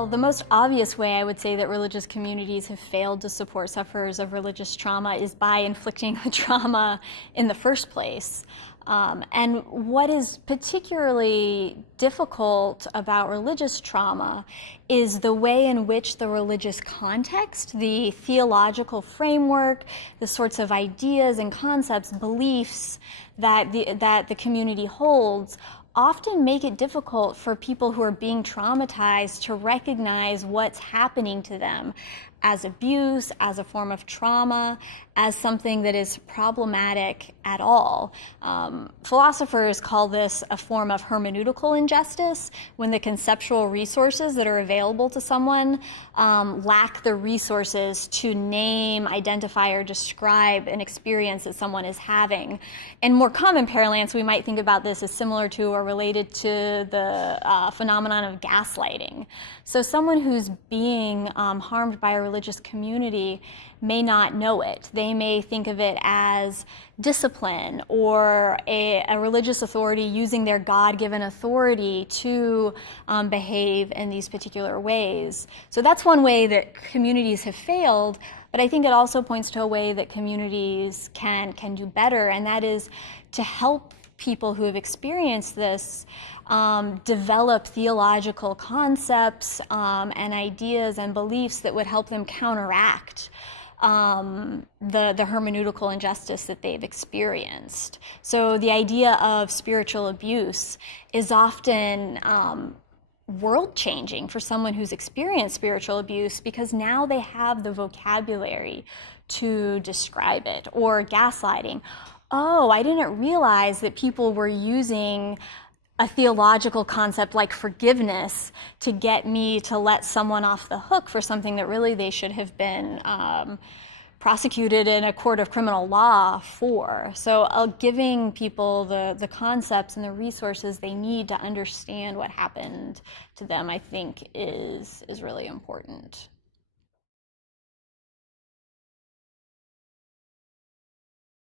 Well, the most obvious way I would say that religious communities have failed to support sufferers of religious trauma is by inflicting the trauma in the first place. And what is particularly difficult about religious trauma is the way in which the religious context, the theological framework, the sorts of ideas and concepts, beliefs that the community holds often make it difficult for people who are being traumatized to recognize what's happening to them as abuse, as a form of trauma, as something that is problematic at all. Philosophers call this a form of hermeneutical injustice, when the conceptual resources that are available to someone lack the resources to name, identify, or describe an experience that someone is having. In more common parlance, we might think about this as similar to or related to the phenomenon of gaslighting. So someone who's being harmed by a religious community may not know it. They may think of it as discipline or a religious authority using their God-given authority to behave in these particular ways. So that's one way that communities have failed, but I think it also points to a way that communities can do better, and that is to help people who have experienced this develop theological concepts and ideas and beliefs that would help them counteract the hermeneutical injustice that they've experienced. So the idea of spiritual abuse is often world-changing for someone who's experienced spiritual abuse, because now they have the vocabulary to describe it. Or gaslighting. Oh, I didn't realize that people were using a theological concept like forgiveness to get me to let someone off the hook for something that really they should have been prosecuted in a court of criminal law for. So giving people the concepts and the resources they need to understand what happened to them, I think, is really important.